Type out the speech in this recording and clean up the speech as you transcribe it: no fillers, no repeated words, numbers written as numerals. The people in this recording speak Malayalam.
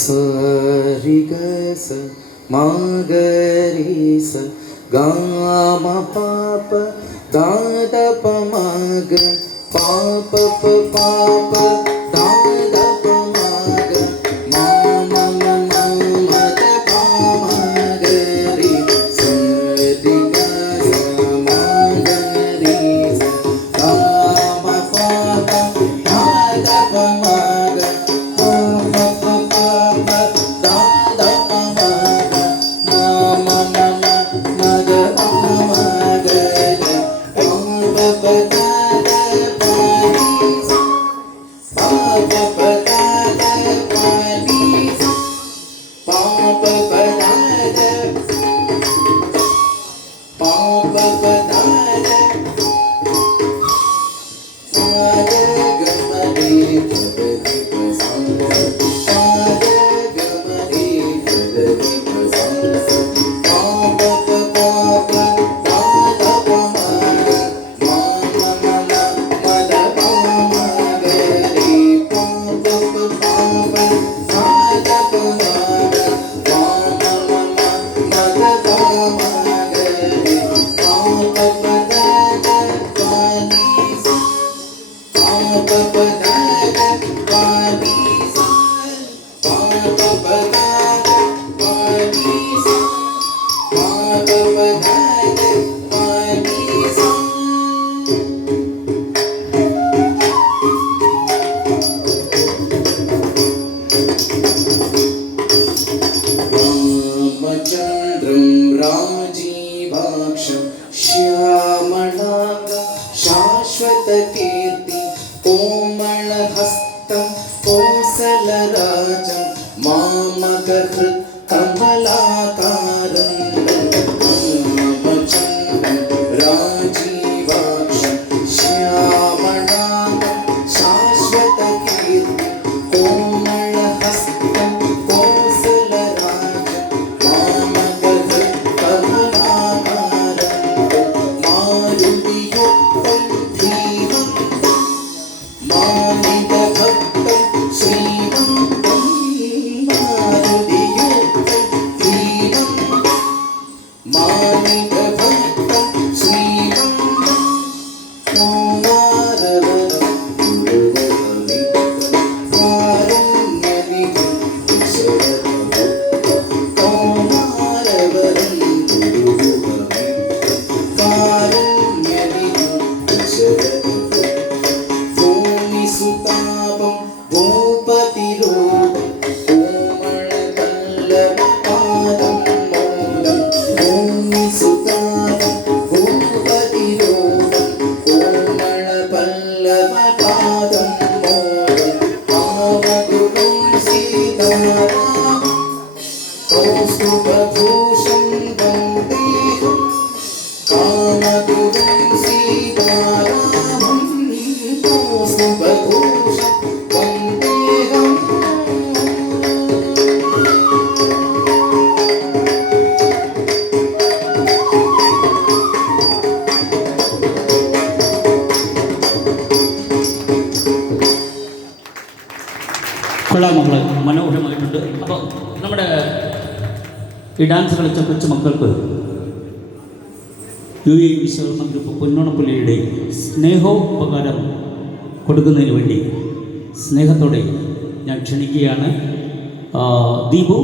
സരിഗസ മഗരിസ ഗാമ പാപ ദാദപ മഗ പാപ പാപ ദാദപ മഗ മാമ മമ പാമഗരി സരിഗസ മഗരിസ ഗാമ പാപ ദാദപ മഗ शाश्वतकीर्ति कोमलहस्तं कोसलराजं मामकहृत् कमलाकारं रामचन्द्रं राजीवाक्षं श्यामलाङ्गं शाश्वतकीर्ति कोमलहस्तं कोसलराजं मामकहृत् कमलाकारं मारुतियुक्तं धीमं मानितभक्तं श्रीमन्तं मारुतियुक्तं धीमं मानितभक्तं श्रीमन्तं कुमारवरं गुरुवरविक्तं कारुण्यनिधिं शरणभक्तं कुमारवरं गुरुवरविक्तं कारुण्यनिधिं शरणभक्तं भूमिसुतापं भूपतिरूपं कोमलपल्लवपादं मौलं भूमिसुतापं भूपतिरूपं कोमलपल्लवपादं मौलं कामगुरुं सीतारामं कौस्तुभभूषं वन्देऽहं कामगुरुं सीतारामं कौस्तुभभूषं वन्देऽहं. കൊള്ളാം മക്കളെ, മനോഹരമായിട്ടുണ്ട്. അപ്പോൾ നമ്മുടെ ഈ ഡാൻസ് കളിച്ച കൊച്ചുമക്കൾക്ക് UAE വിശ്വകർമ്മ ഗ്രൂപ്പ് പൊന്നോണപ്പള്ളിയുടെ സ്നേഹോപകാരം കൊടുക്കുന്നതിന് വേണ്ടി സ്നേഹത്തോടെ ഞാൻ ക്ഷണിക്കുകയാണ്. ദീപു